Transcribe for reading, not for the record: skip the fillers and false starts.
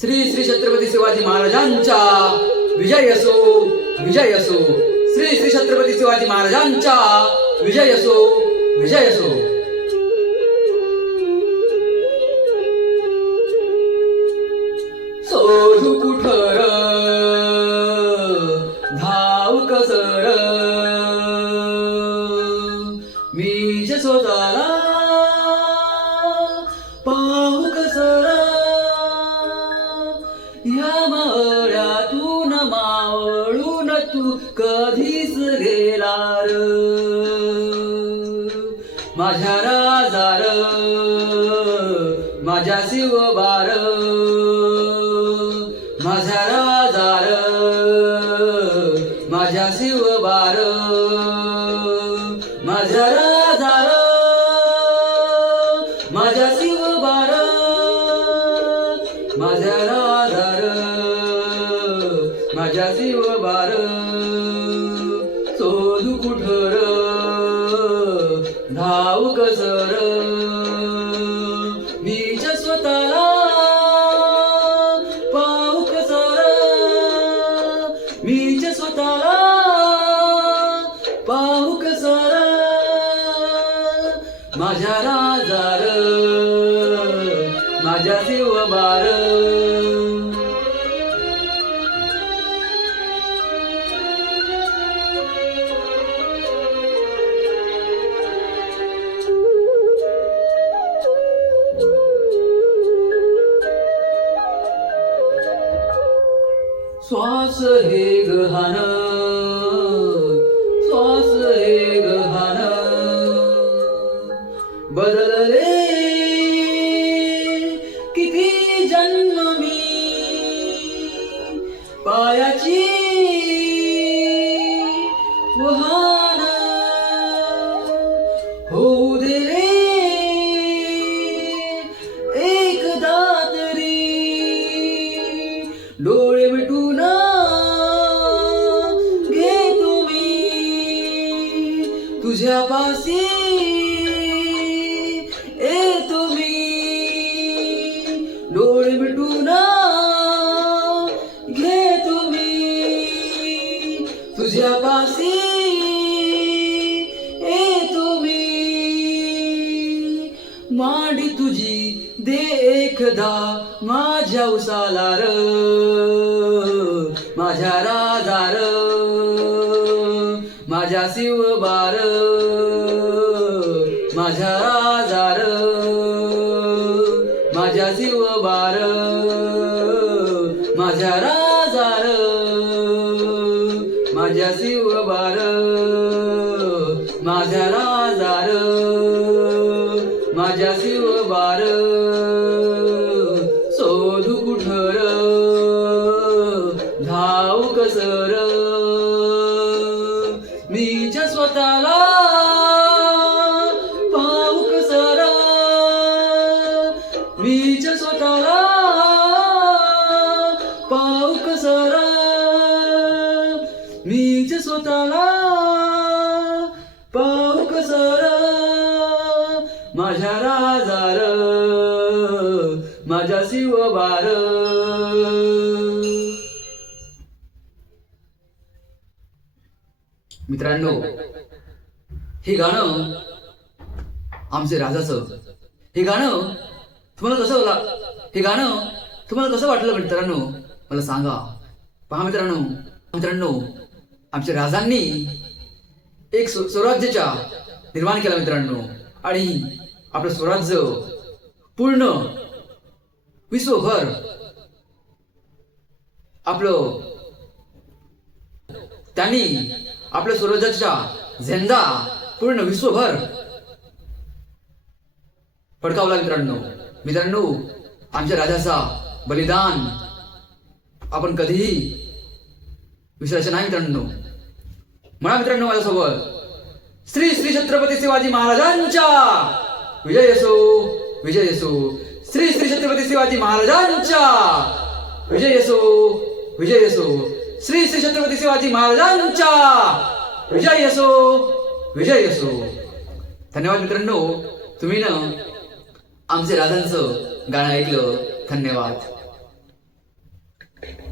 श्री श्री छत्रपती शिवाजी महाराजांचा विजय असो, विजय असो. श्री श्री छत्रपती शिवाजी महाराजांचा विजय असो, विजय असो. सोधू कुठर धाव कसर मी जे स्वतःला पाहू कसर ह्या मावळ्यातून मावळून तू कधीच गेला र माझ्या राजार माझ्या शिवबार माझ्या राजार माझ्या शिवबार माझ्या राजार माझ्या शिवबार माझ्या राजार माझ्या शिवबार शोधू कुठर धाव कसर मीच स्वतःला पाहू कसर मीच स्वतःला पाहू कसर माझ्या राजार माझ्या शिवबार श्वास हे गहन श्वास हे गहन बदलले किती जन्म मी पायाची वहान होऊ दे रे एकदा तरी डोळे मिटून घे तुम्ही तुझ्या पासी तुम्ही डोळे मिटून घे तुम्ही तुझ्या पासी तुम्ही मांडी तुझी दे एकदा माझ्या उसाला र माझ्या राजार माझ्या शिवबार माझ्या राजार माझ्या शिवबार माझ्या राजार माझ्या शिवबार माझ्या राजार माझ्या शिवबार शोधू कुठर धाव कसर मीच स्वतःला पाहू कसर मीच स्वतःला पाहू कसर मीच स्वतःला पाहू कसर माझ्या राजार माझ्या शिवबार. मित्रांनो, हे गाणं आमचे राजाचं. हे गाणं तुम्हाला कसं वाटलं मित्रांनो, मला सांगा. पहा मित्रांनो, आमच्या राजांनी एक स्वराज्याचा निर्माण केला मित्रांनो, आणि आपलं स्वराज्य पूर्ण विश्वभर त्यांनी आपल्या स्वराज्याचा झेंडा पूर्ण विश्वभर फडकावला मित्रांनो. आमच्या राजाचा बलिदान आपण कधीही विसरायचं नाही मित्रांनो. म्हणा मित्रांनो माझ्यासोबत, श्री श्री छत्रपती शिवाजी महाराजांचा विजय असो, विजय असो. श्री श्री छत्रपती शिवाजी महाराजांचा विजय असो, विजय असो. श्री श्री छत्रपती शिवाजी महाराजांचा विजय असो, विजय असो. धन्यवाद मित्रांनो, तुम्ही आमचे राजांचं गाणं ऐकलं. धन्यवाद. जय